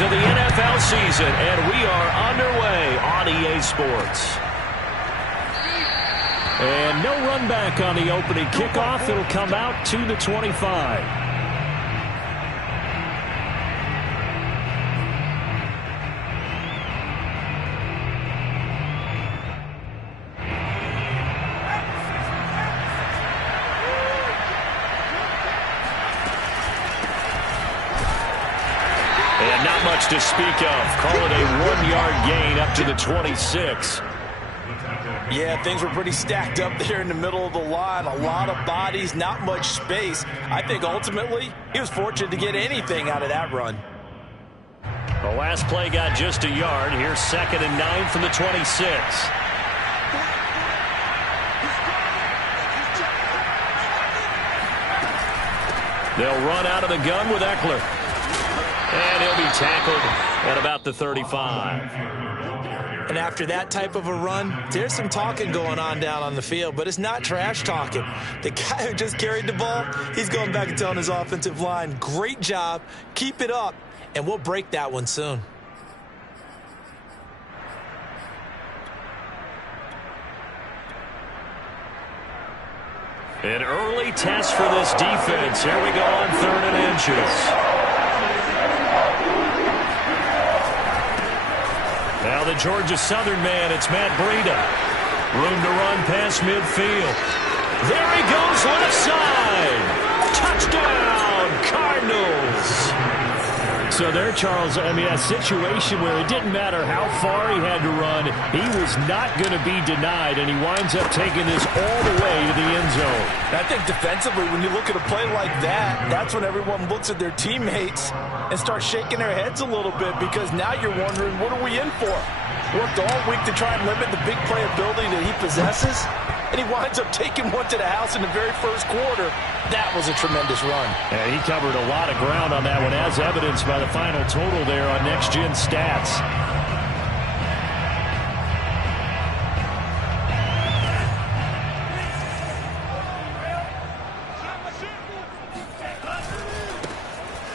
weeks of the NFL season, and we are underway on EA Sports. And no run back on the opening kickoff. It'll come out to the 25. And not much to speak of. Call it a 1-yard gain up to the 26. Yeah, things were pretty stacked up there in the middle of the line. A lot of bodies, not much space. I think ultimately he was fortunate to get anything out of that run. The last play got just a yard. Here's 2nd and 9 from the 26. They'll run out of the gun with Eckler. And he'll be tackled at about the 35. And after that type of a run, there's some talking going on down on the field, but it's not trash talking. The guy who just carried the ball, he's going back and telling his offensive line, great job, keep it up, and we'll break that one soon. An early test for this defense. Here we go on 3rd and inches. Now the Georgia Southern man, it's Matt Breida. Room to run past midfield. There he goes, left side. Touchdown, Cardinals. So there, Charles, I mean, a situation where it didn't matter how far he had to run, he was not going to be denied, and he winds up taking this all the way to the end zone. I think defensively, when you look at a play like that, that's when everyone looks at their teammates and starts shaking their heads a little bit, because now you're wondering, what are we in for? Worked all week to try and limit the big play ability that he possesses, and he winds up taking one to the house in the very first quarter. That was a tremendous run. And he covered a lot of ground on that one, as evidenced by the final total there on Next Gen Stats.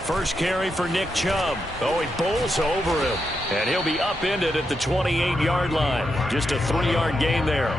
First carry for Nick Chubb. Oh, he bowls over him. And he'll be upended at the 28-yard line. Just a 3-yard gain there.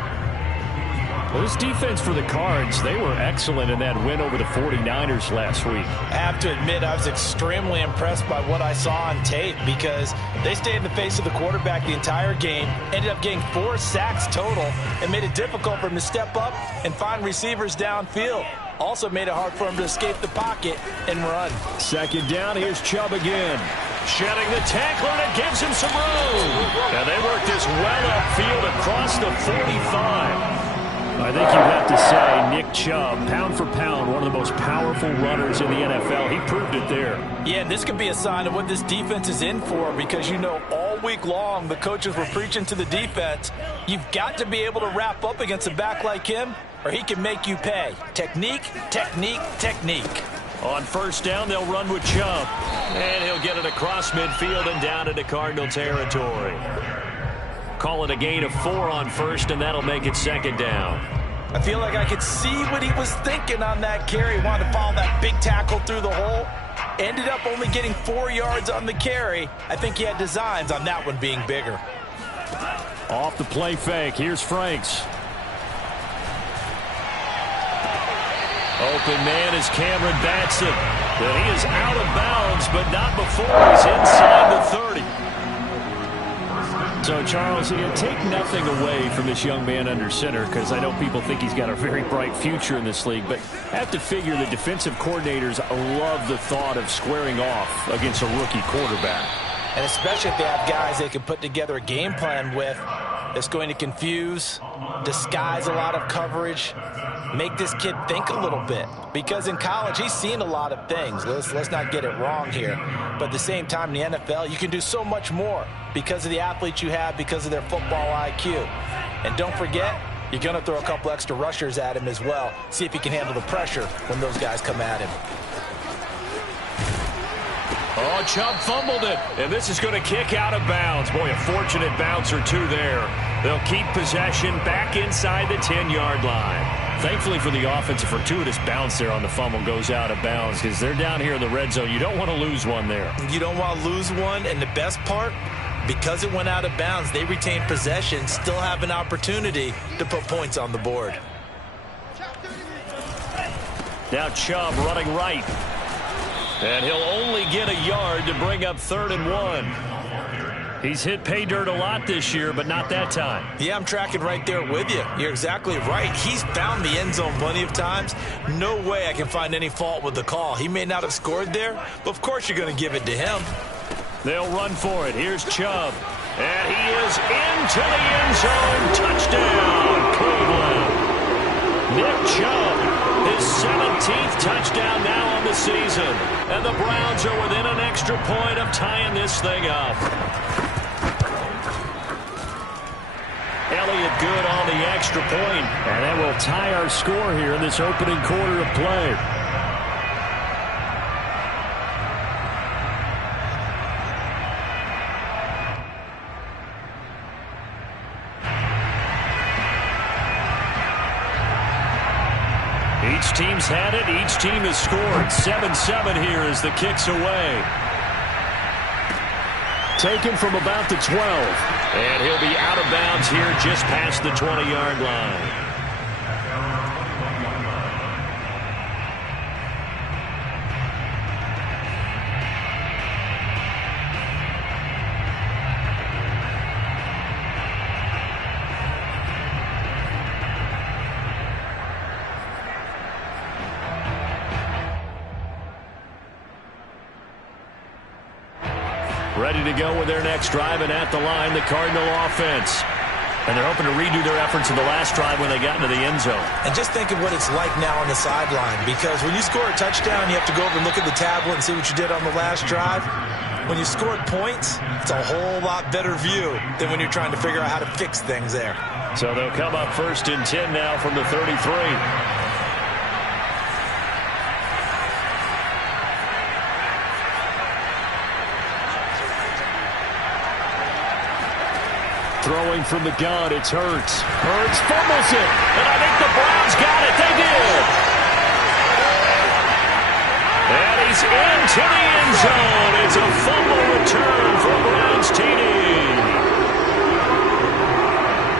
Well, this defense for the Cards, they were excellent in that win over the 49ers last week. I have to admit, I was extremely impressed by what I saw on tape, because they stayed in the face of the quarterback the entire game, ended up getting 4 sacks total, and made it difficult for him to step up and find receivers downfield. Also made it hard for him to escape the pocket and run. 2nd down, here's Chubb again. Shedding the tackler, and it gives him some room. And they work this well upfield across the 45. I think you have to say Nick Chubb, pound for pound, one of the most powerful runners in the NFL. He proved it there. Yeah, this could be a sign of what this defense is in for, because you know all week long the coaches were preaching to the defense, you've got to be able to wrap up against a back like him, or he can make you pay. Technique, technique, technique. On 1st down, they'll run with Chubb. And he'll get it across midfield and down into Cardinal territory. Call it a gain of 4 on 1st, and that'll make it 2nd down. I feel like I could see what he was thinking on that carry. He wanted to follow that big tackle through the hole. Ended up only getting 4 yards on the carry. I think he had designs on that one being bigger. Off the play fake, here's Franks. Open man is Cameron Batson. And he is out of bounds, but not before he's inside the 30. So, Charles, take nothing away from this young man under center, because I know people think he's got a very bright future in this league, but I have to figure the defensive coordinators love the thought of squaring off against a rookie quarterback. And especially if they have guys they can put together a game plan with that's going to confuse, disguise a lot of coverage, make this kid think a little bit. Because in college, he's seen a lot of things. Let's not get it wrong here. But at the same time, in the NFL, you can do so much more because of the athletes you have, because of their football IQ. And don't forget, you're going to throw a couple extra rushers at him as well. See if he can handle the pressure when those guys come at him. Oh, Chubb fumbled it, and this is going to kick out of bounds. Boy, a fortunate bounce or two there. They'll keep possession back inside the 10-yard line. Thankfully for the offense, a fortuitous bounce there on the fumble goes out of bounds because they're down here in the red zone. You don't want to lose one there. You don't want to lose one, and the best part, because it went out of bounds, they retain possession, still have an opportunity to put points on the board. Now Chubb running right. And he'll only get a yard to bring up 3rd and 1. He's hit pay dirt a lot this year, but not that time. Yeah, I'm tracking right there with you. You're exactly right. He's found the end zone plenty of times. No way I can find any fault with the call. He may not have scored there, but of course you're going to give it to him. They'll run for it. Here's Chubb. And he is into the end zone. Touchdown, Cleveland. Nick Chubb, his 17th touchdown now on the season. And the Browns are within an extra point of tying this thing up. Elliott good on the extra point. And that will tie our score here in this opening quarter of play. Each team's had it. Each team has scored. 7-7 here as the kick's away. Taken from about the 12. And he'll be out of bounds here just past the 20-yard line. Ready to go with their next drive, and at the line, the Cardinal offense. And they're hoping to redo their efforts in the last drive when they got into the end zone. And just think of what it's like now on the sideline, because when you score a touchdown, you have to go over and look at the tablet and see what you did on the last drive. When you scored points, it's a whole lot better view than when you're trying to figure out how to fix things there. So they'll come up 1st and 10 now from the 33. Throwing from the gun, it's Hurts. Hurts fumbles it, and I think the Browns got it. They did. And he's into the end zone. It's a fumble return for Browns TD.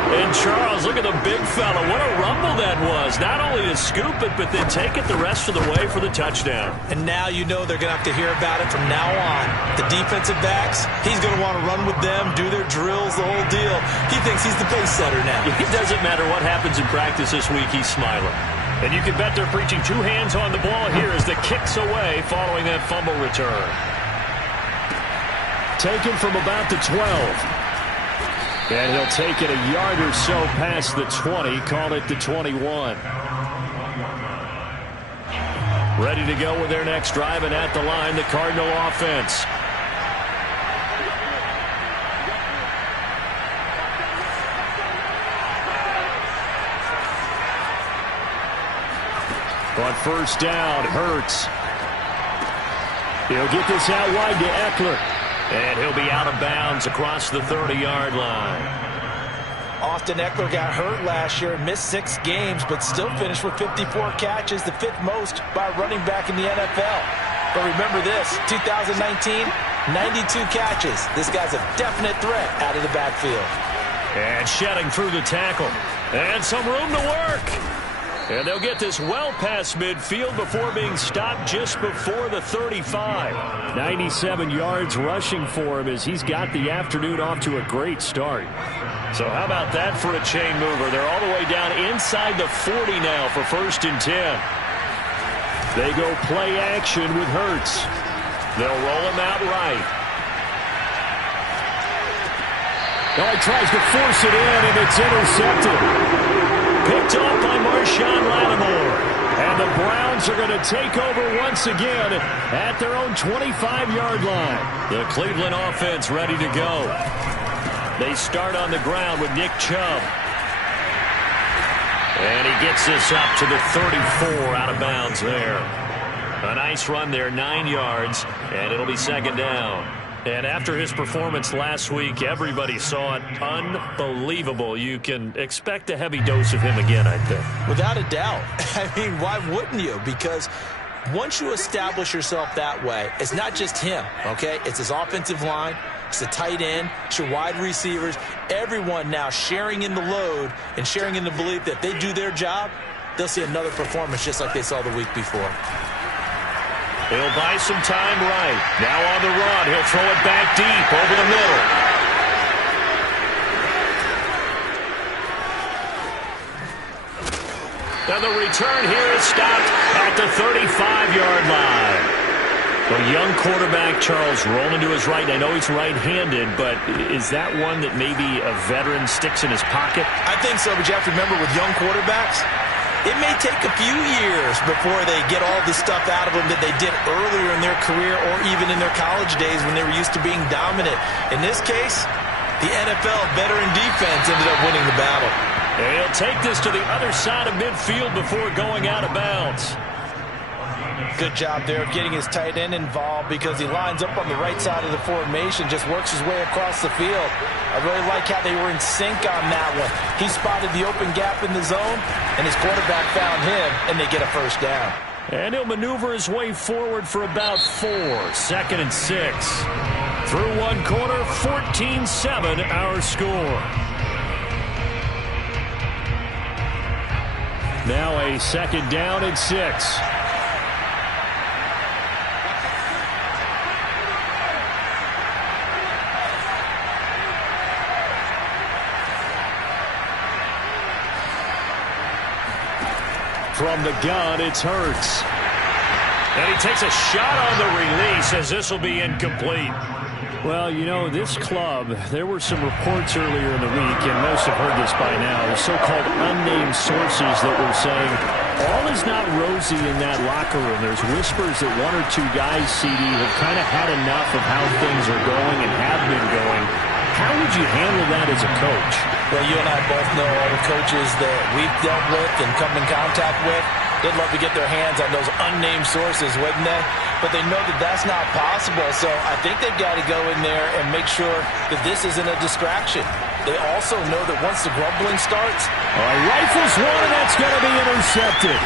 And Charles, look at the big fella. What a rumble that was. Not only to scoop it, but then take it the rest of the way for the touchdown. And now you know they're going to have to hear about it from now on. The defensive backs, he's going to want to run with them, do their drills, the whole deal. He thinks he's the pace setter now. It doesn't matter what happens in practice this week, he's smiling. And you can bet they're preaching 2 hands on the ball here as the kick's away following that fumble return. Taken from about the 12. And he'll take it a yard or so past the 20, call it the 21. Ready to go with their next drive, and at the line, the Cardinal offense. On 1st down, Hurts. He'll get this out wide to Eckler. And he'll be out of bounds across the 30-yard line. Austin Eckler got hurt last year and missed 6 games, but still finished with 54 catches, the 5th most by a running back in the NFL. But remember this, 2019, 92 catches. This guy's a definite threat out of the backfield. And shedding through the tackle. And some room to work. And they'll get this well past midfield before being stopped just before the 35. 97 yards rushing for him as he's got the afternoon off to a great start. So how about that for a chain mover? They're all the way down inside the 40 now for 1st and 10. They go play action with Hurts. They'll roll him out right. Now he tries to force it in, and it's intercepted. Picked off by Marshawn Lattimore. And the Browns are going to take over once again at their own 25-yard line. The Cleveland offense ready to go. They start on the ground with Nick Chubb. And he gets this up to the 34, out of bounds there. A nice run there, 9 yards, and it'll be 2nd down. And after his performance last week, everybody saw it. Unbelievable. You can expect a heavy dose of him again, I think. Without a doubt. I mean, why wouldn't you? Because once you establish yourself that way, it's not just him, okay? It's his offensive line. It's the tight end. It's your wide receivers. Everyone now sharing in the load and sharing in the belief that if they do their job, they'll see another performance just like they saw the week before. He'll buy some time right. Now on the run. He'll throw it back deep over the middle. And the return here is stopped at the 35-yard line. A young quarterback, Charles, rolling to his right. I know he's right-handed, but is that one that maybe a veteran sticks in his pocket? I think so, but you have to remember with young quarterbacks, it may take a few years before they get all the stuff out of them that they did earlier in their career or even in their college days when they were used to being dominant. In this case, the NFL veteran defense ended up winning the battle. And he'll take this to the other side of midfield before going out of bounds. Good job there of getting his tight end involved because he lines up on the right side of the formation, just works his way across the field. I really like how they were in sync on that one. He spotted the open gap in the zone, and his quarterback found him, and they get a first down. And he'll maneuver his way forward for about 4. 2nd and 6. Through one quarter, 14-7 our score. Now a 2nd down and 6. From the gun, it's Hurts. And he takes a shot on the release as this will be incomplete. Well, you know, this club, there were some reports earlier in the week, and most have heard this by now, the so-called unnamed sources that were saying all is not rosy in that locker room. There's whispers that 1 or 2 guys, CD, have kind of had enough of how things are going and have been going. How would you handle that as a coach? Well, you and I both know all the coaches that we've dealt with and come in contact with. They'd love to get their hands on those unnamed sources, wouldn't they? But they know that that's not possible, so I think they've got to go in there and make sure that this isn't a distraction. They also know that once the grumbling starts... Rifles one, and that's going to be intercepted.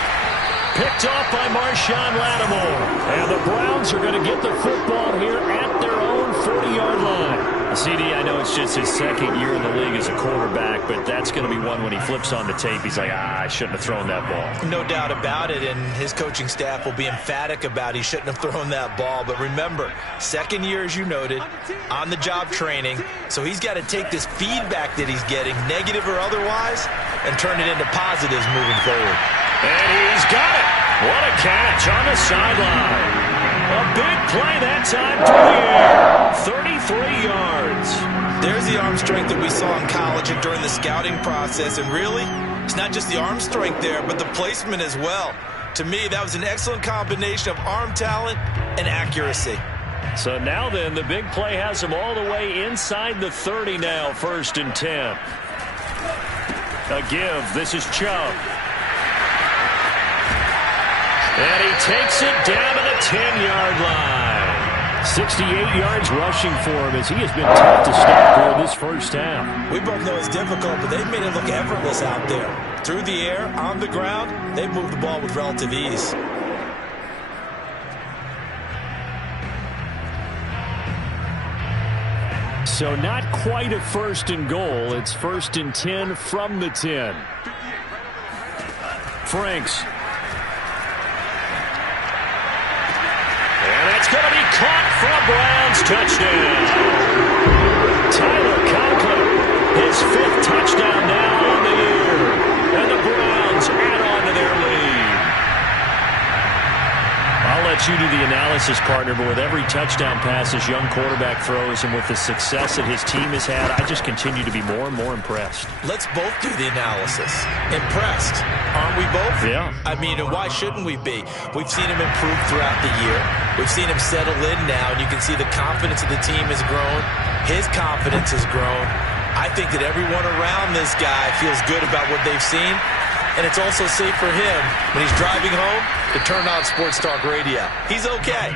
Picked off by Marshawn Lattimore. And the Browns are going to get the football here at their own 40-yard line. CD, I know it's just his 2nd year in the league as a quarterback, but that's going to be one when he flips on the tape. He's like, I shouldn't have thrown that ball. No doubt about it, and his coaching staff will be emphatic about he shouldn't have thrown that ball. But remember, 2nd year, as you noted, on-the-job training, so he's got to take this feedback that he's getting, negative or otherwise, and turn it into positives moving forward. And he's got it. What a catch on the sideline. A big play that time through the air. 33 yards. There's the arm strength that we saw in college and during the scouting process. And really, it's not just the arm strength there, but the placement as well. To me, that was an excellent combination of arm talent and accuracy. So now then, the big play has him all the way inside the 30 now, 1st and 10. A give. This is Chubb. And he takes it down to the 10-yard line. 68 yards rushing for him as he has been tough to stop during this first half. We both know it's difficult, but they've made it look effortless out there. Through the air, on the ground, they've moved the ball with relative ease. So not quite a 1st and goal. It's 1st and 10 from the 10. Franks. And it's going to be caught for a Browns touchdown. Tyler Conklin, his 5th touchdown now on the year. And the Browns add on to their lead. I'll let you do the analysis, partner, but with every touchdown pass this young quarterback throws and with the success that his team has had, I just continue to be more and more impressed. Let's both do the analysis. Impressed, aren't we both? Yeah. I mean, why shouldn't we be? We've seen him improve throughout the year. We've seen him settle in now, and you can see the confidence of the team has grown. His confidence has grown. I think that everyone around this guy feels good about what they've seen. And it's also safe for him when he's driving home to turn on Sports Talk Radio. He's okay.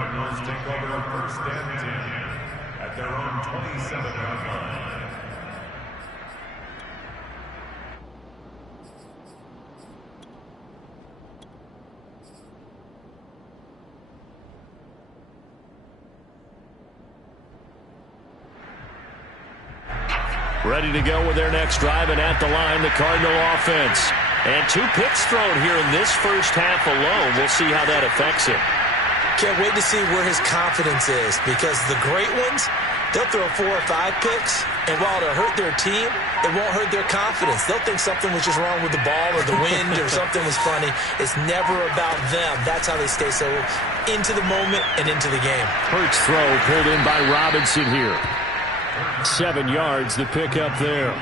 Cardinals take over first and 10 at their own 27-yard line. Ready to go with their next drive, and at the line, the Cardinal offense. And 2 picks thrown here in this first half alone. We'll see how that affects him. Can't wait to see where his confidence is, because the great ones, they'll throw 4 or 5 picks, and while it'll hurt their team, it won't hurt their confidence. They'll think something was just wrong with the ball or the wind or something was funny. It's never about them. That's how they stay so into the moment and into the game. Hurts throw pulled in by Robinson here. 7 yards, the pickup there.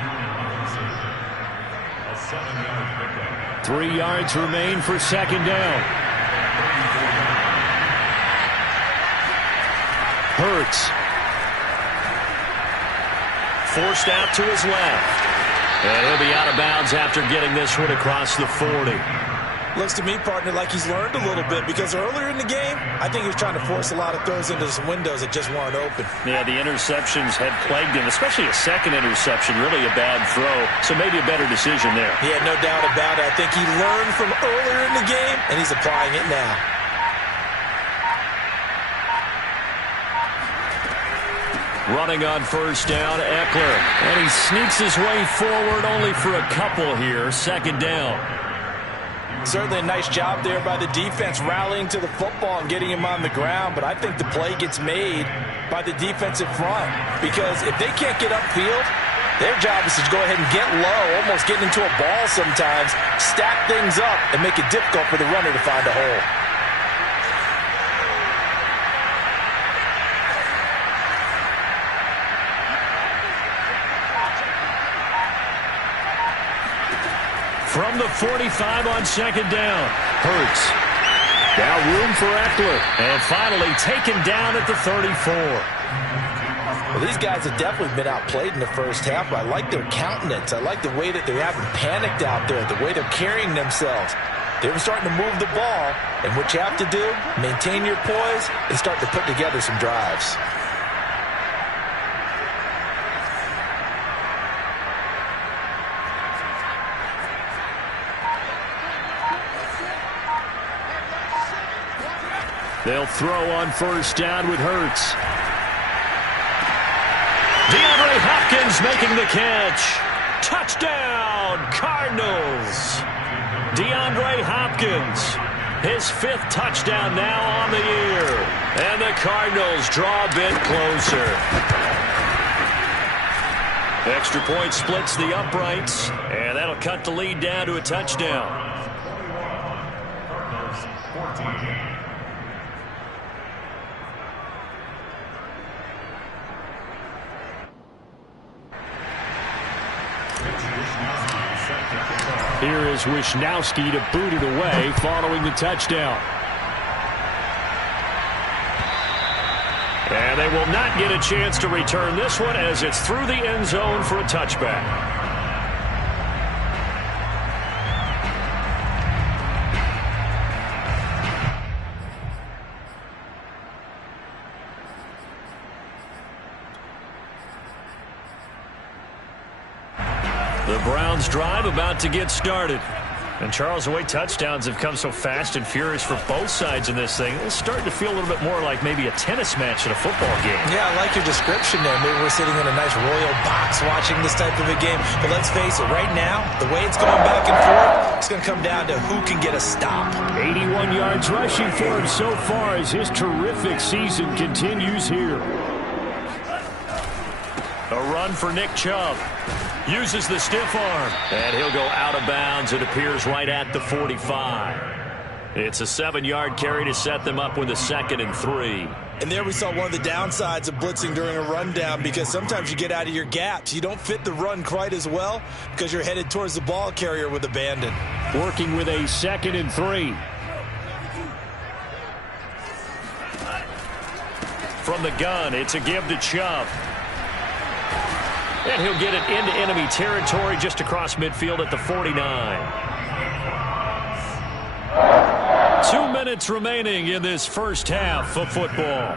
3 yards remain for second down. Hurts. Forced out to his left. And he'll be out of bounds after getting this one across the 40. Looks to me, partner, like he's learned a little bit, because earlier in the game, I think he was trying to force a lot of throws into some windows that just weren't open. Yeah, the interceptions had plagued him, especially a second interception, really a bad throw. So maybe a better decision there. Yeah, no doubt about it. I think he learned from earlier in the game, and he's applying it now. Running on first down, Eckler. And he sneaks his way forward only for a couple here. Second down. Certainly a nice job there by the defense rallying to the football and getting him on the ground, but I think the play gets made by the defensive front, because if they can't get upfield, their job is to go ahead and get low, almost getting into a ball sometimes, stack things up, and make it difficult for the runner to find a hole. From the 45 on second down, Hurts. Now room for Eckler. And finally taken down at the 34. Well, these guys have definitely been outplayed in the first half, but I like their countenance. I like the way that they haven't panicked out there, the way they're carrying themselves. They were starting to move the ball, and what you have to do, maintain your poise and start to put together some drives. They'll throw on first down with Hurts. DeAndre Hopkins making the catch. Touchdown, Cardinals. DeAndre Hopkins, his 5th touchdown now on the year. And the Cardinals draw a bit closer. Extra point splits the uprights, and that'll cut the lead down to a touchdown. Here is Wishnowski to boot it away following the touchdown. And they will not get a chance to return this one as it's through the end zone for a touchback. The Browns drive about to get started. And Charles, the way touchdowns have come so fast and furious for both sides in this thing, it's starting to feel a little bit more like maybe a tennis match at a football game. Yeah, I like your description there. Maybe we're sitting in a nice royal box watching this type of a game. But let's face it, right now, the way it's going back and forth, it's going to come down to who can get a stop. 81 yards rushing for him so far as his terrific season continues here. A run for Nick Chubb. Uses the stiff arm. And he'll go out of bounds. It appears right at the 45. It's a 7-yard carry to set them up with a 2nd and 3. And there we saw one of the downsides of blitzing during a rundown, because sometimes you get out of your gaps. You don't fit the run quite as well because you're headed towards the ball carrier with abandon. Working with a 2nd and 3. From the gun, it's a give to Chubb. And he'll get it into enemy territory just across midfield at the 49. 2 minutes. minutes remaining in this first half of football.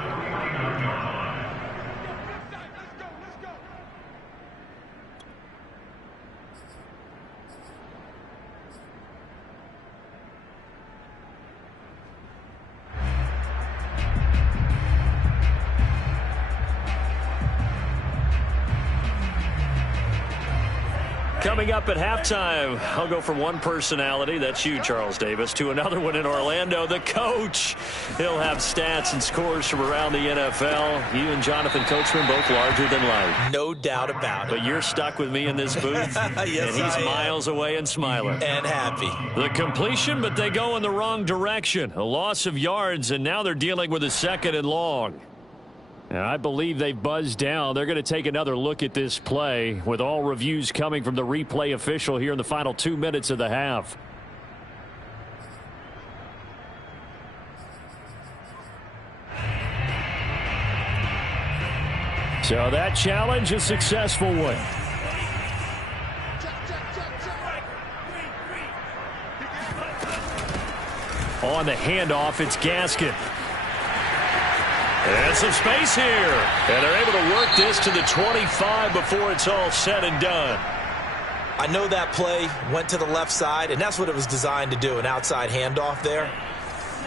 Coming up at halftime, I'll go from one personality, that's you, Charles Davis, to another one in Orlando, the coach. He'll have stats and scores from around the NFL. You and Jonathan Coachman, both larger than life. No doubt about it. But you're stuck with me in this booth, yes, and he's miles away and smiling. And happy. The completion, but they go in the wrong direction. A loss of yards, and now they're dealing with a 2nd and long. And I believe they've buzzed down. They're going to take another look at this play with all reviews coming from the replay official here in the final 2 minutes of the half. So that challenge, a successful one. On the handoff, it's Gaskin. And some space here. And they're able to work this to the 25 before it's all said and done. I know that play went to the left side, and that's what it was designed to do, an outside handoff there.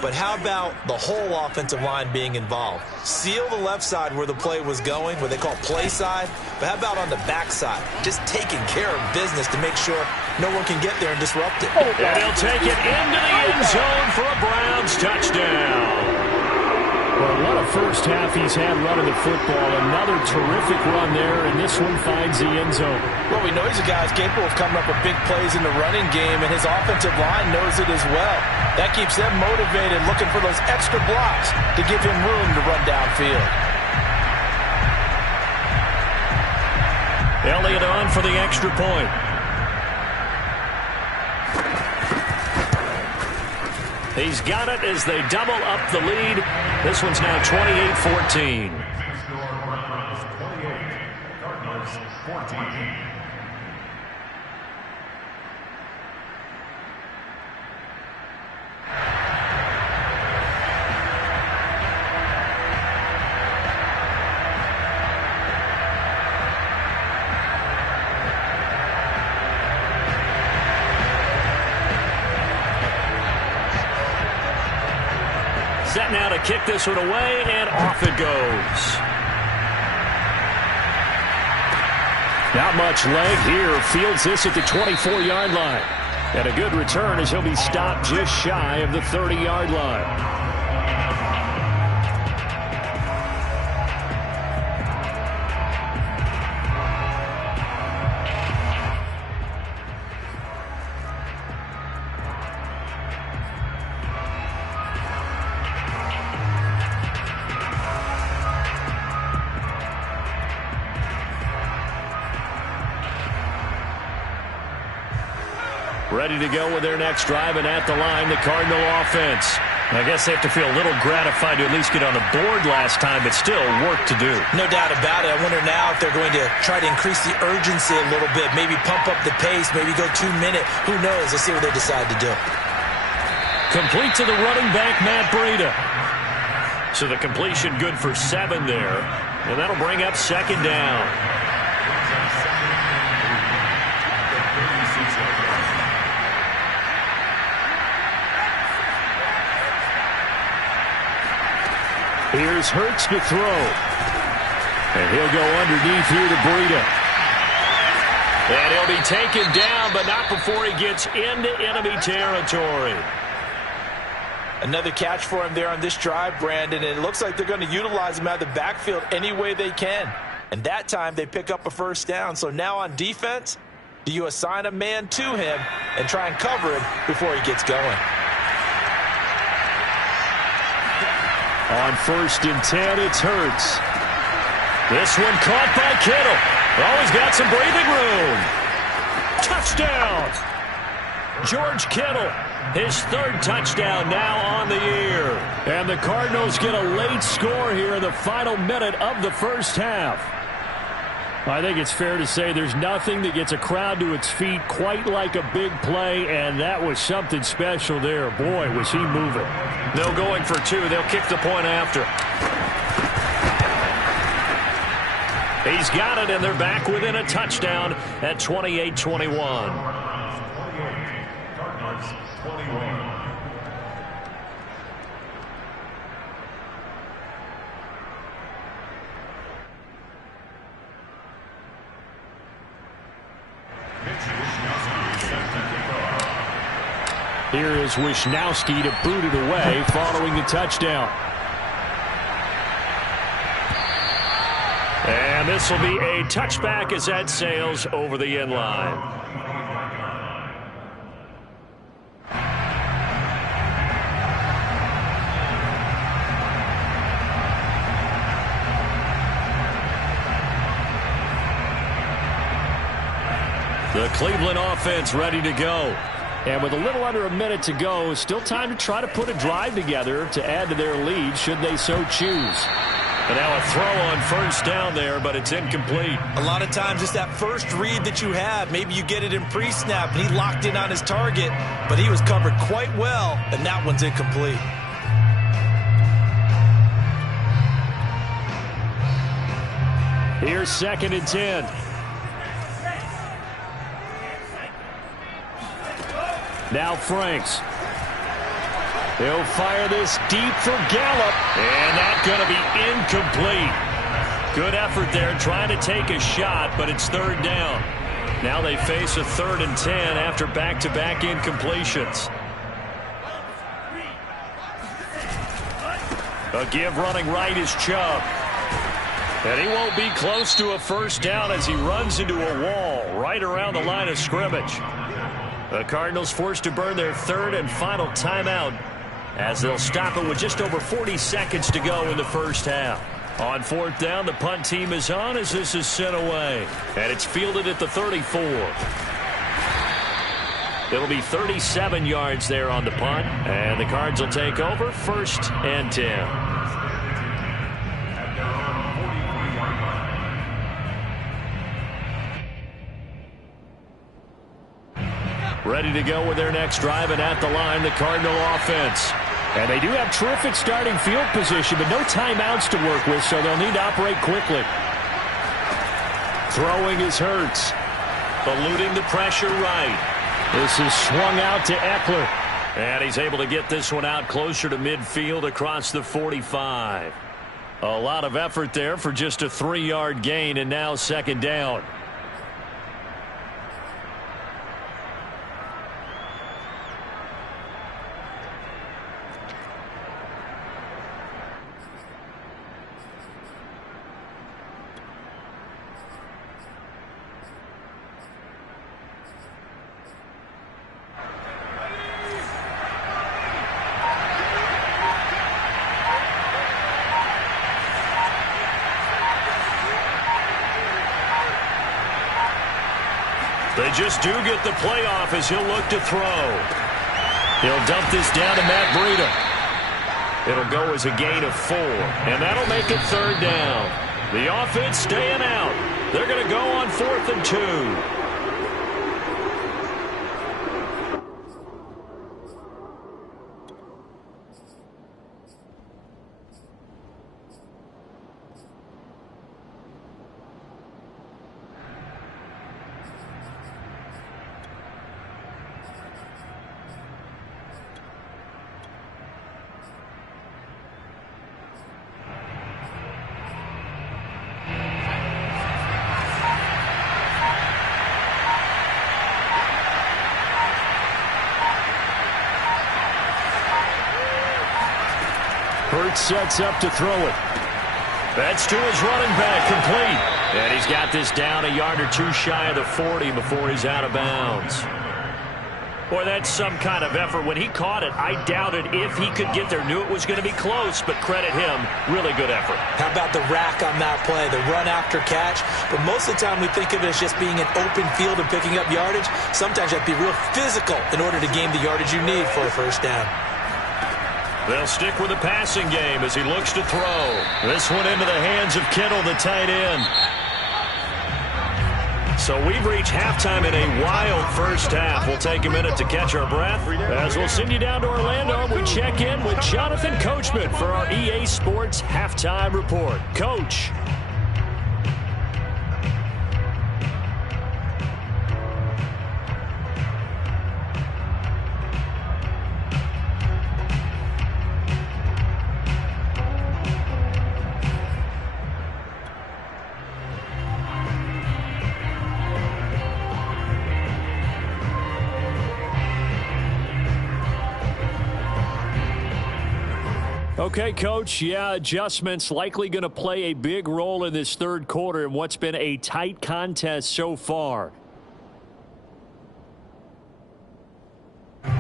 But how about the whole offensive line being involved? Seal the left side where the play was going, what they call play side. But how about on the back side? Just taking care of business to make sure no one can get there and disrupt it. And he'll take it into the end zone for a Browns touchdown. Well, what a first half he's had running the football. Another terrific run there, and this one finds the end zone. Well, we know he's a guy who's capable of coming up with big plays in the running game, and his offensive line knows it as well. That keeps them motivated, looking for those extra blocks to give him room to run downfield. Elliott on for the extra point. He's got it as they double up the lead. This one's now 28-14. Cardinals 14. Set now to kick this one away, and off it goes. Not much leg here. Fields this at the 24-yard line. And a good return as he'll be stopped just shy of the 30-yard line. Ready to go with their next drive, and at the line, the Cardinal offense. I guess they have to feel a little gratified to at least get on the board last time, but still work to do. No doubt about it. I wonder now if they're going to try to increase the urgency a little bit, maybe pump up the pace, maybe go 2 minute. Who knows? Let's see what they decide to do. Complete to the running back, Matt Breida. So the completion good for 7 there, and that'll bring up 2nd down. Here's Hurts to throw. And he'll go underneath here to Breida. And he'll be taken down, but not before he gets into enemy territory. Another catch for him there on this drive, Brandon, and it looks like they're going to utilize him out of the backfield any way they can. And that time they pick up a 1st down. So now on defense, do you assign a man to him and try and cover him before he gets going? On 1st and 10, it's Hurts. This one caught by Kittle. Oh, he's got some breathing room. Touchdown! George Kittle, his 3rd touchdown now on the year. And the Cardinals get a late score here in the final minute of the first half. I think it's fair to say there's nothing that gets a crowd to its feet quite like a big play, and that was something special there. Boy, was he moving. No going for two. They'll kick the point after. He's got it, and they're back within a touchdown at 28-21. Cardinals 21. Here is Wishnowski to boot it away following the touchdown. And this will be a touchback as that sails over the end line. The Cleveland offense ready to go. And with a little under a minute to go, still time to try to put a drive together to add to their lead should they so choose. And now a throw on first down there, but it's incomplete. A lot of times it's that first read that you have. Maybe you get it in pre-snap, and he locked in on his target, but he was covered quite well, and that one's incomplete. Here's 2nd and 10. Now Franks. He'll fire this deep for Gallup. And that's going to be incomplete. Good effort there trying to take a shot, but it's 3rd down. Now they face a 3rd and 10 after back-to-back incompletions. A give running right is Chubb. And he won't be close to a first down as he runs into a wall right around the line of scrimmage. The Cardinals forced to burn their 3rd and final timeout as they'll stop it with just over 40 seconds to go in the first half. On 4th down, the punt team is on as this is sent away. And it's fielded at the 34. It'll be 37 yards there on the punt. And the Cards will take over 1st and 10. Ready to go with their next drive, and at the line, the Cardinal offense. And they do have terrific starting field position, but no timeouts to work with, so they'll need to operate quickly. Throwing is Hurts. Eluding the pressure right. This is swung out to Eckler. And he's able to get this one out closer to midfield across the 45. A lot of effort there for just a 3-yard gain, and now 2nd down. They just do get the playoff as he'll look to throw. He'll dump this down to Matt Breida. It'll go as a gain of 4, and that'll make it 3rd down. The offense staying out. They're going to go on 4th and 2. Hurts sets up to throw it. That's to his running back, complete. And he's got this down a yard or two shy of the 40 before he's out of bounds. Boy, that's some kind of effort. When he caught it, I doubted if he could get there. Knew it was going to be close, but credit him. Really good effort. How about the rack on that play, the run after catch? But most of the time we think of it as just being an open field and picking up yardage. Sometimes you have to be real physical in order to gain the yardage you need for a first down. They'll stick with the passing game as he looks to throw. This one into the hands of Kittle, the tight end. So we've reached halftime in a wild first half. We'll take a minute to catch our breath as we'll send you down to Orlando and we check in with Jonathan Coachman for our EA Sports Halftime Report. Coach. Okay, Coach, yeah, adjustments likely going to play a big role in this third quarter in what's been a tight contest so far. The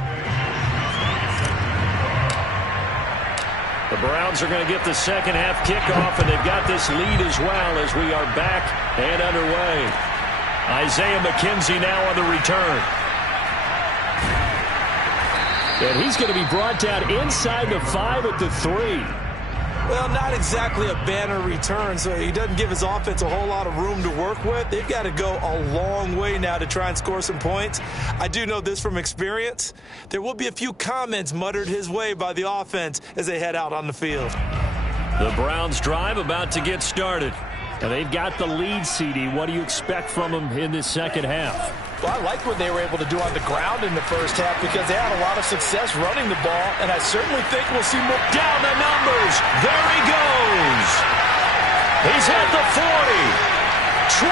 Browns are going to get the second half kickoff, and they've got this lead as well as we are back and underway. Isaiah McKenzie now on the return. And he's going to be brought down inside the 5 at the 3. Well, not exactly a banner return, so he doesn't give his offense a whole lot of room to work with. They've got to go a long way now to try and score some points. I do know this from experience. There will be a few comments muttered his way by the offense as they head out on the field. The Browns drive about to get started. And they've got the lead, CD. What do you expect from them in this second half? Well, I like what they were able to do on the ground in the first half because they had a lot of success running the ball, and I certainly think we'll see more. Down the numbers. There he goes. He's at the 40, 20,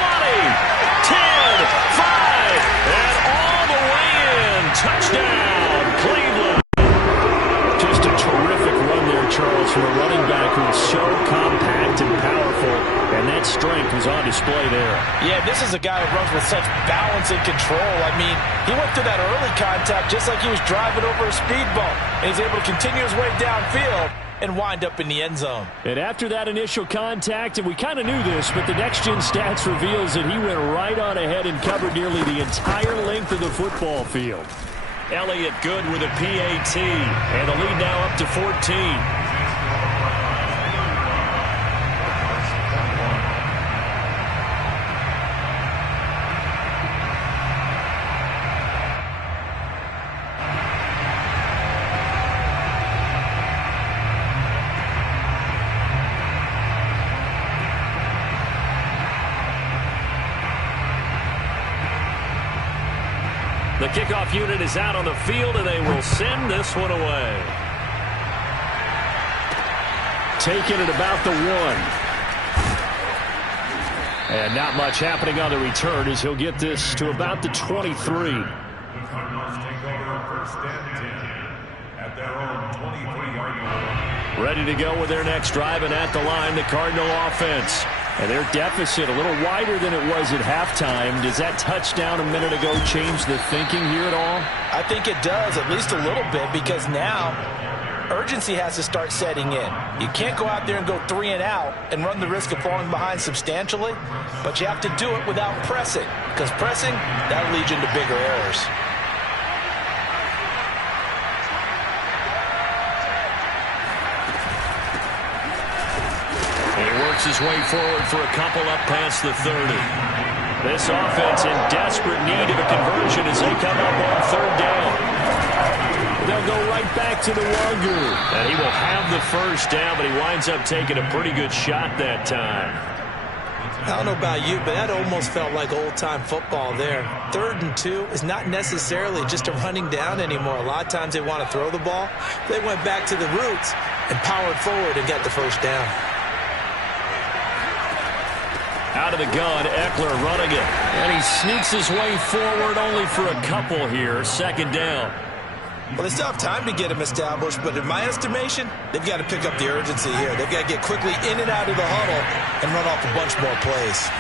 10, 5, and all the way in. Touchdown, Cleveland. Just a terrific run there, Charles, from a running back who is so compact and powerful. And that strength was on display there. Yeah, this is a guy who runs with such balance and control. I mean, he went through that early contact just like he was driving over a speed bump. And he's able to continue his way downfield and wind up in the end zone. And after that initial contact, and we kind of knew this, but the next-gen stats reveals that he went right on ahead and covered nearly the entire length of the football field. Elliott good with a PAT, and the lead now up to 14. The kickoff unit is out on the field, and they will send this one away. Taking it about the 1. And not much happening on the return as he'll get this to about the 23. The Cardinals take over first and 10 at their own 23-yard line. Ready to go with their next drive, and at the line, the Cardinal offense. And their deficit a little wider than it was at halftime. Does that touchdown a minute ago change the thinking here at all? I think it does, at least a little bit, because now urgency has to start setting in. You can't go out there and go 3 and out and run the risk of falling behind substantially, but you have to do it without pressing, because pressing, that'll lead you into bigger errors. His way forward for a couple up past the 30. This offense in desperate need of a conversion as they come up on third down. They'll go right back to the Wangu. And he will have the first down, but he winds up taking a pretty good shot that time. I don't know about you, but that almost felt like old-time football there. 3rd and 2 is not necessarily just a running down anymore. A lot of times they want to throw the ball. They went back to the roots and powered forward and got the first down. Out of the gun, Eckler running it. And he sneaks his way forward only for a couple here. 2nd down. Well, they still have time to get him established, but in my estimation, they've got to pick up the urgency here. They've got to get quickly in and out of the huddle and run off a bunch more plays.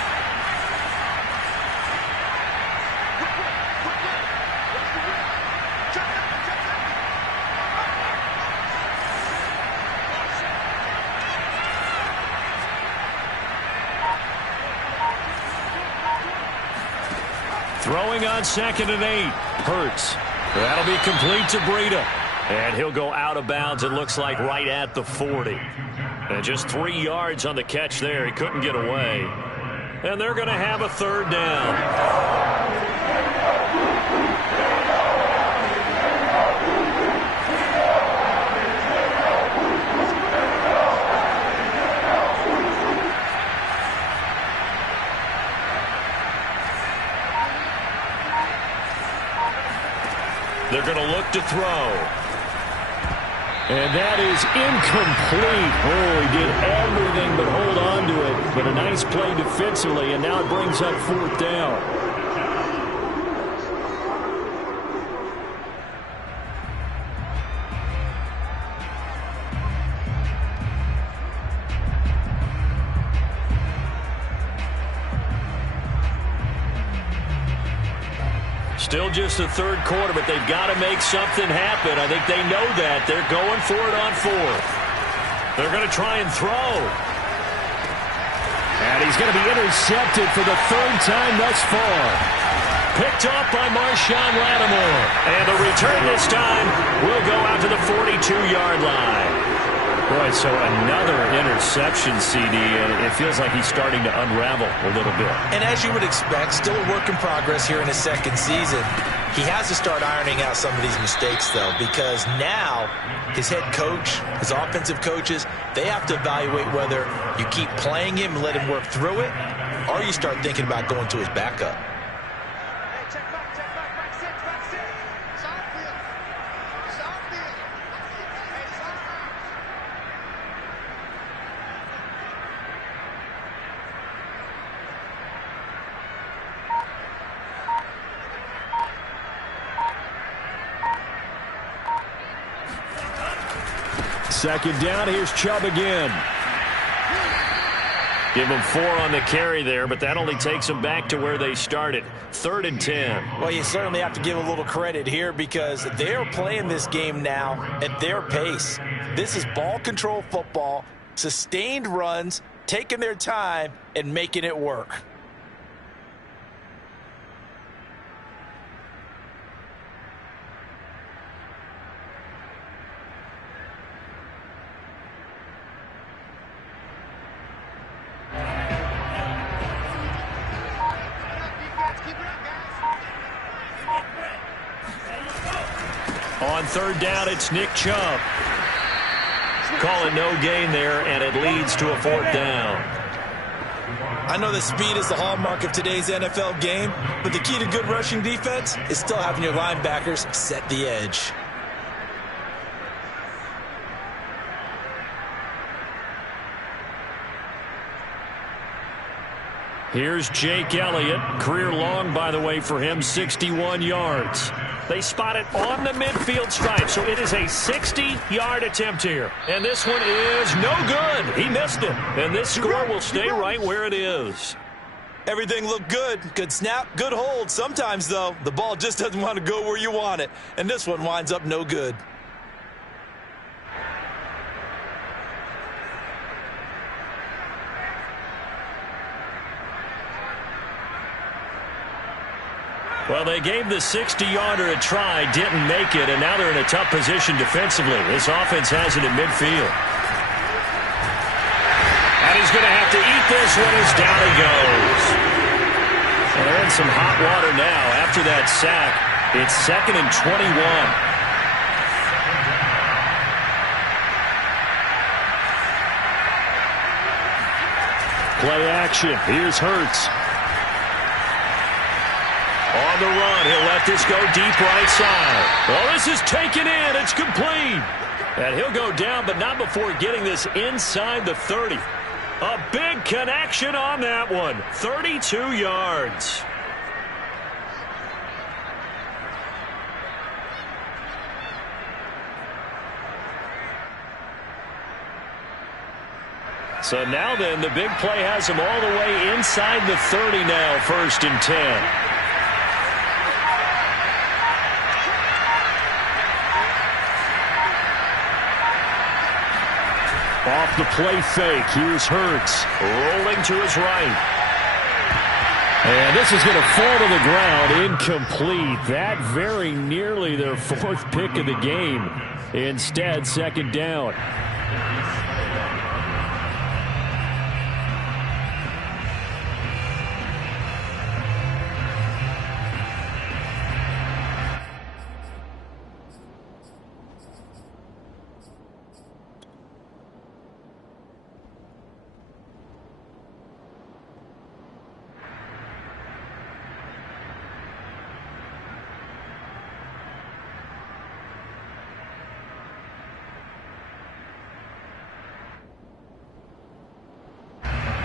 Throwing on 2nd and 8. Hurts. That'll be complete to Breida. And he'll go out of bounds, it looks like, right at the 40. And just 3 yards on the catch there. He couldn't get away. And they're going to have a third down. They're going to look to throw. And that is incomplete. Oh, he did everything but hold on to it. But a nice play defensively, and now it brings up fourth down. Still just the third quarter, but they've got to make something happen. I think they know that. They're going for it on fourth. They're going to try and throw. And he's going to be intercepted for the third time thus far. Picked up by Marshawn Lattimore. And the return this time will go out to the 42-yard line. Boy, so another interception, CD, and it feels like he's starting to unravel a little bit. And as you would expect, still a work in progress here in his second season. He has to start ironing out some of these mistakes, though, because now his head coach, his offensive coaches, they have to evaluate whether you keep playing him and let him work through it, or you start thinking about going to his backup. Second down, here's Chubb again. Give them 4 on the carry there, but that only takes them back to where they started. 3rd and 10. Well, you certainly have to give a little credit here because they're playing this game now at their pace. This is ball control football, sustained runs, taking their time, and making it work. On third down, it's Nick Chubb. Call it no gain there, and it leads to a fourth down. I know that speed is the hallmark of today's NFL game, but the key to good rushing defense is still having your linebackers set the edge. Here's Jake Elliott. Career long, by the way, for him, 61 yards. They spot it on the midfield stripe, so it is a 60-yard attempt here. And this one is no good. He missed it. And this score will stay right where it is. Everything looked good. Good snap, good hold. Sometimes, though, the ball just doesn't want to go where you want it. And this one winds up no good. Well, they gave the 60-yarder a try, didn't make it, and now they're in a tough position defensively. This offense has it in midfield. And he's going to have to eat this one as down he goes. And they're in some hot water now after that sack. It's 2nd and 21. Play action. Here's Hurts. On the run, he'll let this go deep right side. Well, this is taken in. It's complete. And he'll go down, but not before getting this inside the 30. A big connection on that one. 32 yards. So now then, the big play has him all the way inside the 30 now, 1st and 10. Off the play fake, here's Hurts, rolling to his right. And this is going to fall to the ground, incomplete. That very nearly their 4th pick of the game. Instead, 2nd down.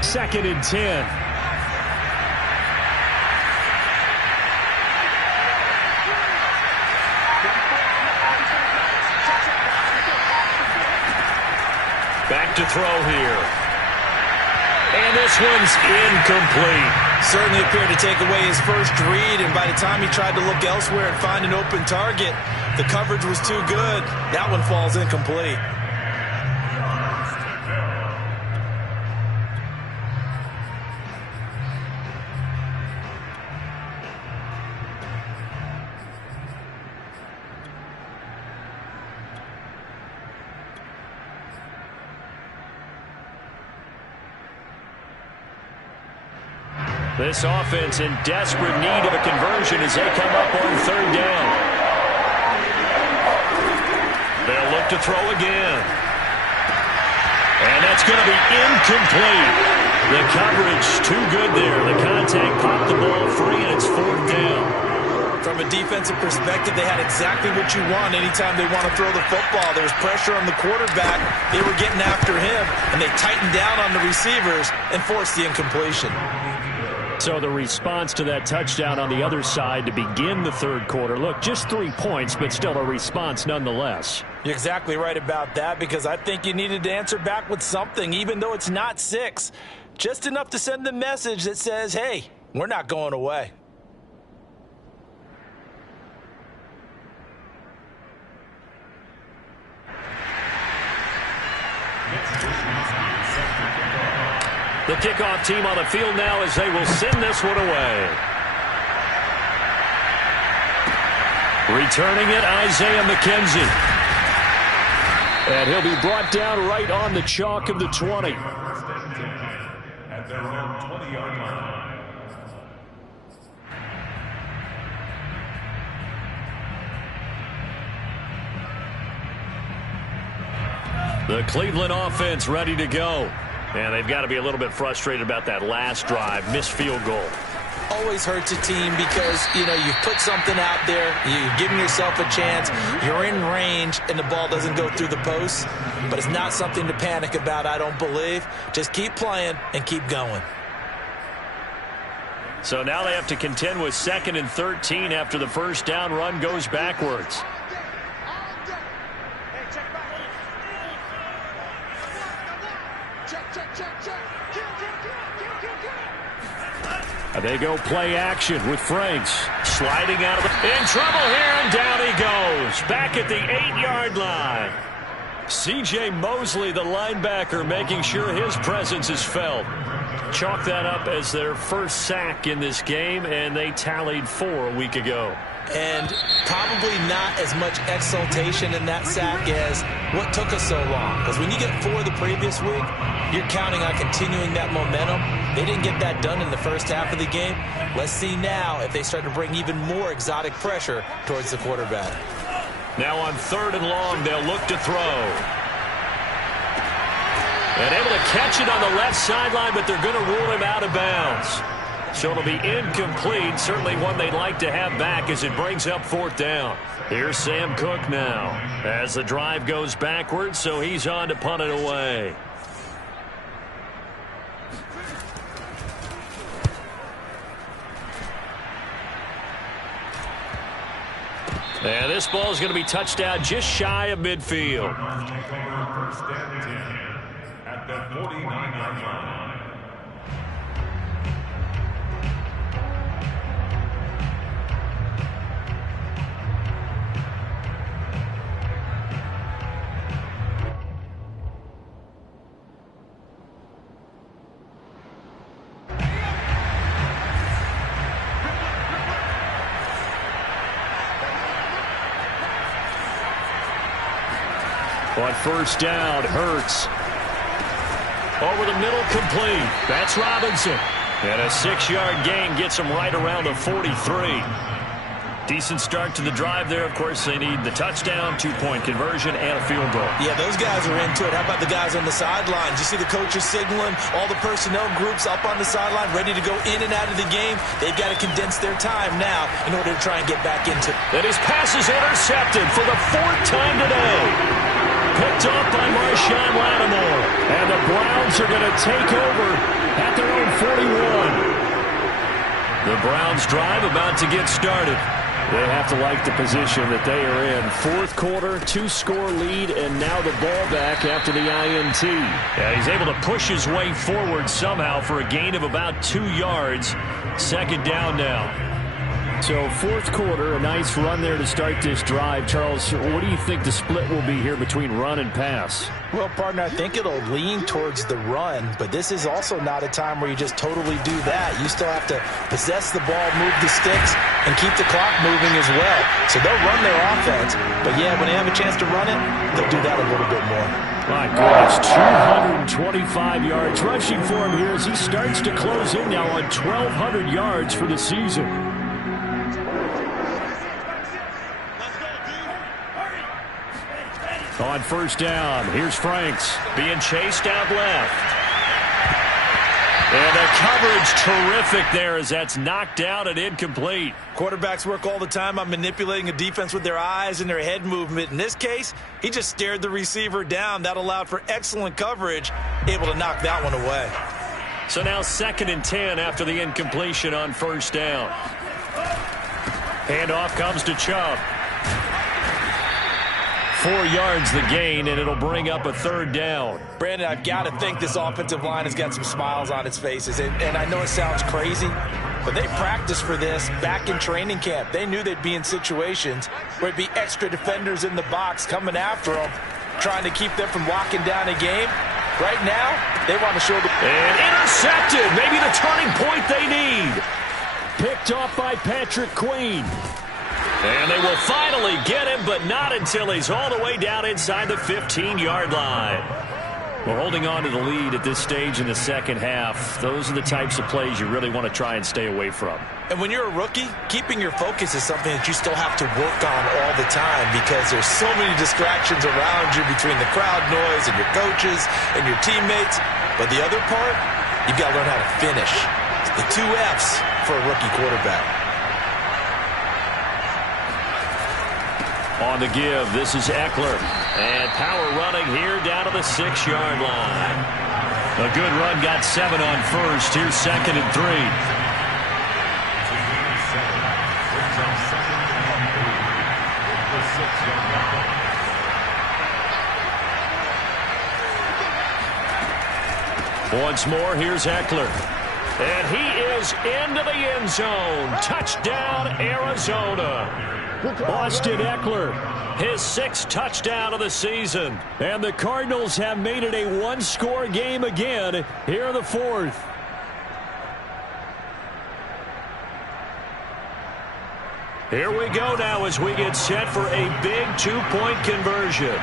2nd and 10. Back to throw here. And this one's incomplete. Certainly appeared to take away his first read, and by the time he tried to look elsewhere and find an open target, the coverage was too good. That one falls incomplete. This offense in desperate need of a conversion as they come up on 3rd down. They'll look to throw again. And that's going to be incomplete. The coverage too good there. The contact popped the ball free, and it's 4th down. From a defensive perspective, they had exactly what you want anytime they want to throw the football. There was pressure on the quarterback. They were getting after him, and they tightened down on the receivers and forced the incompletion. So the response to that touchdown on the other side to begin the 3rd quarter. Look, just 3 points, but still a response nonetheless. You're exactly right about that, because I think you needed to answer back with something, even though it's not 6. Just enough to send the message that says, hey, we're not going away. The kickoff team on the field now as they will send this one away. Returning it, Isaiah McKenzie. And he'll be brought down right on the chalk of the 20. At their own 20-yard line. The Cleveland offense ready to go. And they've got to be a little bit frustrated about that last drive, missed field goal. Always hurts a team because, you've put something out there, you're giving yourself a chance, you're in range, and the ball doesn't go through the post. But it's not something to panic about, I don't believe. Just keep playing and keep going. So now they have to contend with 2nd and 13 after the first down run goes backwards. They go play action with Franks. Sliding out of in trouble here, and down he goes. Back at the 8-yard line. C.J. Mosley, the linebacker, making sure his presence is felt. Chalk that up as their first sack in this game, and they tallied 4 a week ago. And probably not as much exultation in that sack as what took us so long. Because when you get 4 the previous week, you're counting on continuing that momentum. They didn't get that done in the first half of the game. Let's see now if they start to bring even more exotic pressure towards the quarterback. Now on 3rd and long, they'll look to throw. And able to catch it on the left sideline, but they're going to rule him out of bounds. So it'll be incomplete, certainly one they'd like to have back as it brings up 4th down. Here's Sam Cook now as the drive goes backwards, so he's on to punt it away. And this ball is going to be touched out just shy of midfield. First and 10 at the 49-yard line. On first down, Hurts. Over the middle, complete. That's Robinson. And a 6-yard gain gets him right around the 43. Decent start to the drive there. Of course, they need the touchdown, 2-point conversion, and a field goal. Yeah, those guys are into it. How about the guys on the sidelines? You see the coaches signaling, all the personnel groups up on the sideline, ready to go in and out of the game. They've got to condense their time now in order to try and get back into it. And his pass is intercepted for the 4th time today. Picked off by Marshawn Lattimore. And the Browns are going to take over The Browns drive about to get started. They have to like the position that they are in. Fourth quarter, 2-score lead, and now the ball back after the INT. Yeah, he's able to push his way forward somehow for a gain of about 2 yards. Second down now. So fourth quarter, a nice run there to start this drive. Charles, what do you think the split will be here between run and pass? Well, partner, I think it'll lean towards the run, but this is also not a time where you just totally do that. You still have to possess the ball, move the sticks, and keep the clock moving as well. So they'll run their offense, but yeah, when they have a chance to run it, they'll do that a little bit more. My goodness, 225 yards rushing for him here as he starts to close in now on 1,200 yards for the season. On first down, here's Franks. Being chased out left. And the coverage terrific there as that's knocked out and incomplete. Quarterbacks work all the time on manipulating a defense with their eyes and their head movement. In this case, he just stared the receiver down. That allowed for excellent coverage, able to knock that one away. So now 2nd and 10 after the incompletion on first down. Handoff comes to Chubb. 4 yards the gain, and it'll bring up a 3rd down. Brandon, I've got to think this offensive line has got some smiles on its faces. And I know it sounds crazy, but they practiced for this back in training camp. They knew they'd be in situations where it'd be extra defenders in the box coming after them, trying to keep them from locking down a game. Right now, they want to show the... And intercepted! Maybe the turning point they need. Picked off by Patrick Queen. And they will finally get him, but not until he's all the way down inside the 15-yard line. We're holding on to the lead at this stage in the second half. Those are the types of plays you really want to try and stay away from. And when you're a rookie, keeping your focus is something that you still have to work on all the time because there's so many distractions around you between the crowd noise and your coaches and your teammates. But the other part, you've got to learn how to finish. It's the 2 F's for a rookie quarterback. On the give, this is Eckler. And power running here down to the 6-yard line. A good run, got 7 on first. Here's 2nd and 3. Once more, here's Eckler. And he is into the end zone. Touchdown, Arizona. Austin Eckler, his 6th touchdown of the season. And the Cardinals have made it a 1-score game again here in the 4th. Here we go now as we get set for a big 2-point conversion.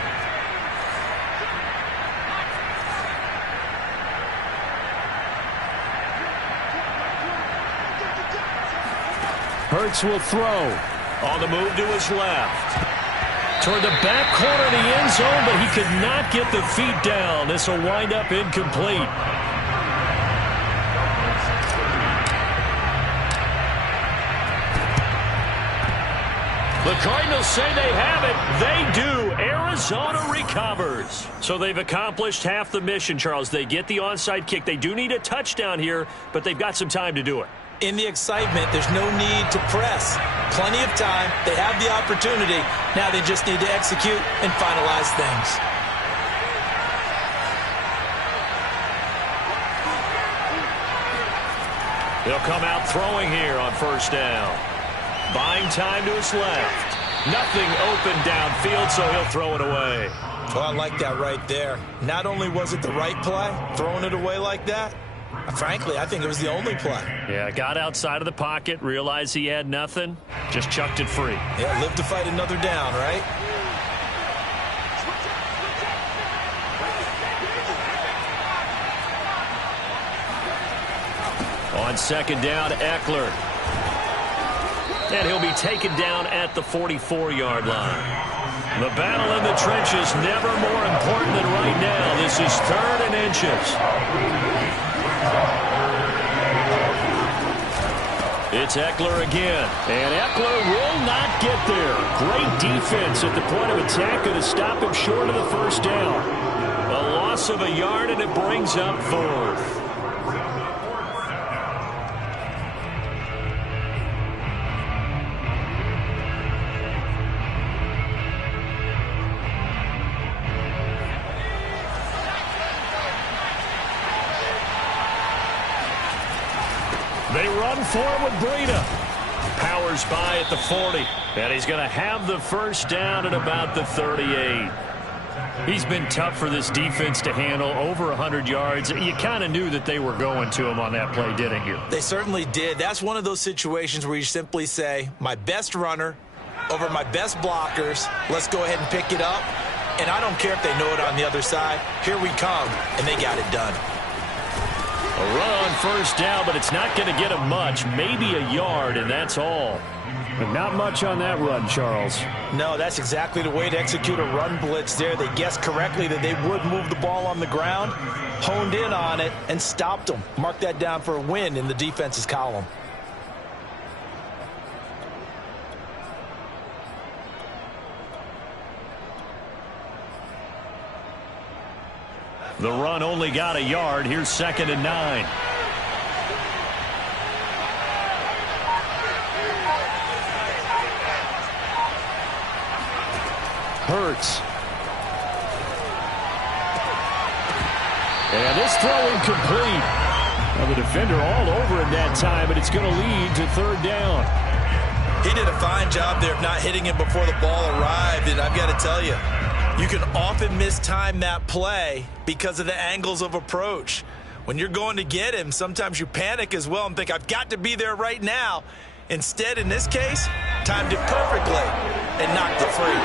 Hurts will throw. On the move to his left. Toward the back corner of the end zone, but he could not get the feet down. This will wind up incomplete. The Cardinals say they have it. They do. Arizona recovers. So they've accomplished half the mission, Charles. They get the onside kick. They do need a touchdown here, but they've got some time to do it. In the excitement, there's no need to press. Plenty of time. They have the opportunity. Now they just need to execute and finalize things. He'll come out throwing here on first down. Buying time to his left. Nothing open downfield, so he'll throw it away. Well, I like that right there. Not only was it the right play, throwing it away like that, frankly, I think it was the only play. Yeah, got outside of the pocket, realized he had nothing, just chucked it free. Yeah, live to fight another down, right? On second down, Eckler. And he'll be taken down at the 44-yard line. The battle in the trenches never more important than right now. This is 3rd and inches. It's Eckler again. And Eckler will not get there. Great defense at the point of attack. Going to stop him short of the first down. A loss of a yard, and it brings up 4th. They run for it with Breida. Powers by at the 40. And he's going to have the first down at about the 38. He's been tough for this defense to handle, over 100 yards. You kind of knew that they were going to him on that play, didn't you? They certainly did. That's one of those situations where you simply say, my best runner over my best blockers, let's go ahead and pick it up. And I don't care if they know it on the other side. Here we come, and they got it done. A run on first down, but it's not going to get him much, maybe a yard, and that's all. But not much on that run, Charles. No, that's exactly the way to execute a run blitz there. They guessed correctly that they would move the ball on the ground, honed in on it, and stopped them. Mark that down for a win in the defense's column. The run only got a yard. Here's 2nd and 9. Hurts. And this throw incomplete. Well, the defender all over him that time, but it's going to lead to 3rd down. He did a fine job there of not hitting him before the ball arrived, and I've got to tell you, you can often mistime that play because of the angles of approach. When you're going to get him, sometimes you panic as well and think, I've got to be there right now. Instead, in this case, timed it perfectly and knocked it free.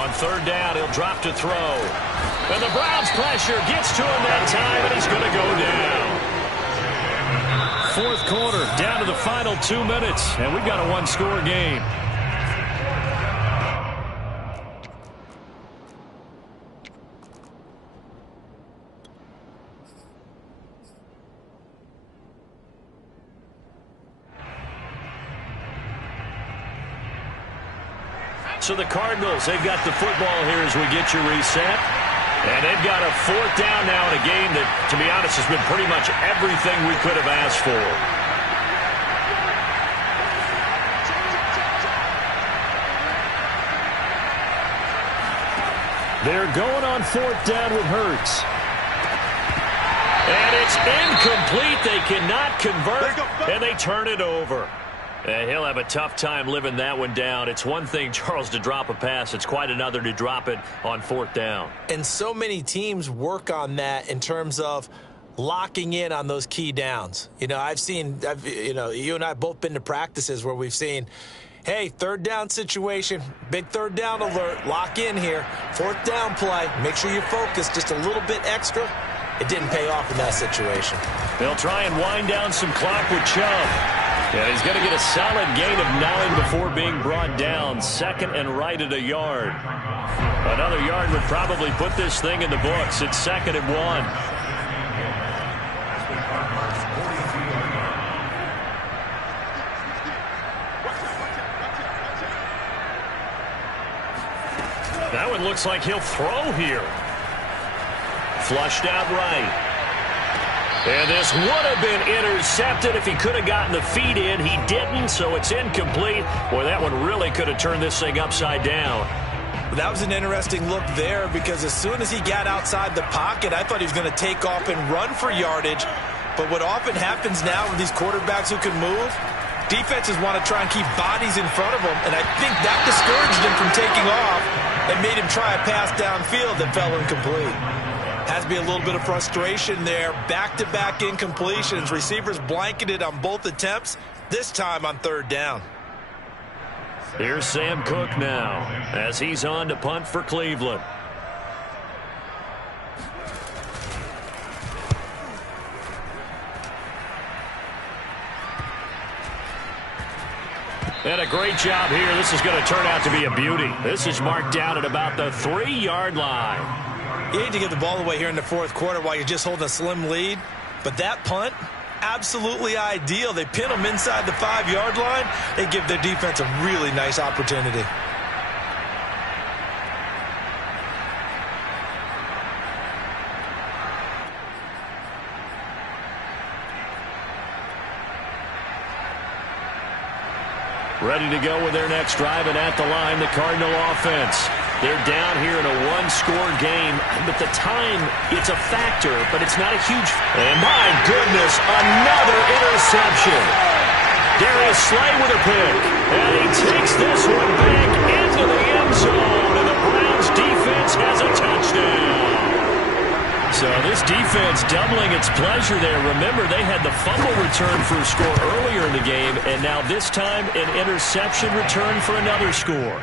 On 3rd down, he'll drop to throw. And the Browns' pressure gets to him that time, and he's going to go down. 4th quarter, down to the final 2 minutes, and we've got a one-score game. So the Cardinals, they've got the football here as we get you reset. And they've got a 4th down now in a game that, to be honest, has been pretty much everything we could have asked for. They're going on 4th down with Hurts. And it's incomplete. They cannot convert, and they turn it over. And he'll have a tough time living that one down. It's one thing, Charles, to drop a pass. It's quite another to drop it on 4th down. And so many teams work on that in terms of locking in on those key downs. You know, you and I have both been to practices where we've seen, hey, 3rd down situation, big 3rd down alert, lock in here. 4th down play, make sure you focus just a little bit extra. It didn't pay off in that situation. They'll try and wind down some clock with Chubb. Yeah, he's going to get a solid gain of 9 before being brought down. 2nd and right at a yard. Another yard would probably put this thing in the books. It's 2nd and 1. That one looks like he'll throw here. Flushed out right. And this would have been intercepted if he could have gotten the feet in. He didn't, so it's incomplete. Boy, that one really could have turned this thing upside down. That was an interesting look there because as soon as he got outside the pocket, I thought he was going to take off and run for yardage. But what often happens now with these quarterbacks who can move, defenses want to try and keep bodies in front of them, and I think that discouraged him from taking off and made him try a pass downfield that fell incomplete. Has to be a little bit of frustration there. Back-to-back incompletions. Receivers blanketed on both attempts, this time on 3rd down. Here's Sam Cook now as he's on to punt for Cleveland. And a great job here. This is going to turn out to be a beauty. This is marked down at about the 3-yard line. You need to get the ball away here in the 4th quarter while you're just holding a slim lead. But that punt, absolutely ideal. They pin them inside the 5-yard line. They give their defense a really nice opportunity. Ready to go with their next drive, and at the line, the Cardinal offense. They're down here in a one-score game, but the time, it's a factor, but it's not a huge... And my goodness, another interception. Darius Slay with a pick, and he takes this one back into the end zone, and the Browns defense has a touchdown. So this defense doubling its pleasure there. Remember, they had the fumble return for a score earlier in the game, and now this time an interception return for another score.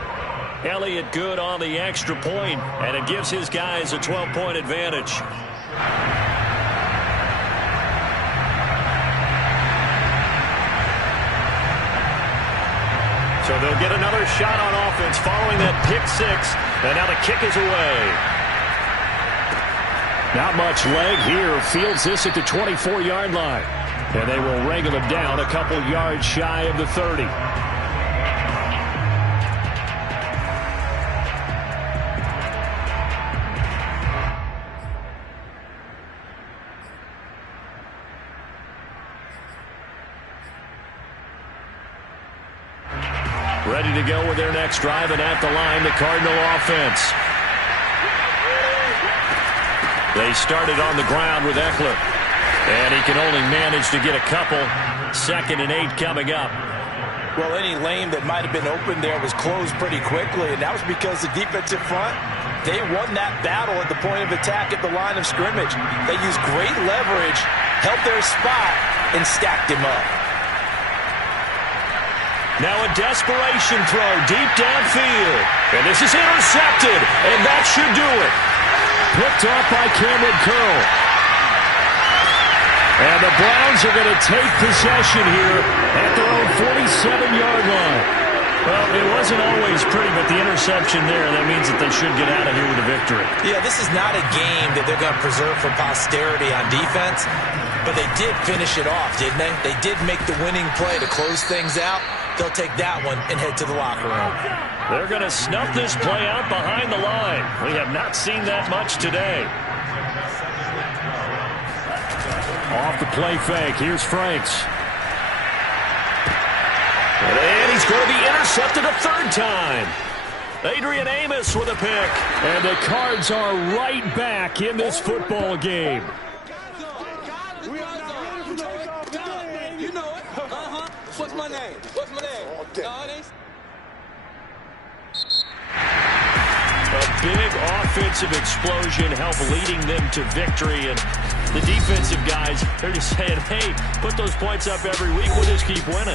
Elliott good on the extra point, and it gives his guys a 12-point advantage. So they'll get another shot on offense following that pick six, and now the kick is away. Not much leg here. Fields this at the 24-yard line. And they will wrangle him down a couple yards shy of the 30. Ready to go with their next drive, and at the line, the Cardinal offense. They started on the ground with Eckler, and he can only manage to get a couple. 2nd and 8 coming up. Well, any lane that might have been open there was closed pretty quickly, and that was because the defensive front, they won that battle at the point of attack at the line of scrimmage. They used great leverage, held their spot, and stacked him up. Now a desperation throw deep downfield. And this is intercepted, and that should do it. Picked off by Cameron Curl. And the Browns are going to take possession here at their own 47-yard line. Well, it wasn't always pretty, but the interception there, that means that they should get out of here with a victory. Yeah, this is not a game that they're going to preserve for posterity on defense, but they did finish it off, didn't they? They did make the winning play to close things out. They'll take that one and head to the locker room. They're going to snuff this play out behind the line. We have not seen that much today. Off the play fake. Here's Franks. And he's going to be intercepted a third time. Adrian Amos with a pick. And the Cards are right back in this football game. You know it. What's my name? What's my name? A big offensive explosion helped leading them to victory, and the defensive guys, they're just saying, hey, put those points up every week, we'll just keep winning.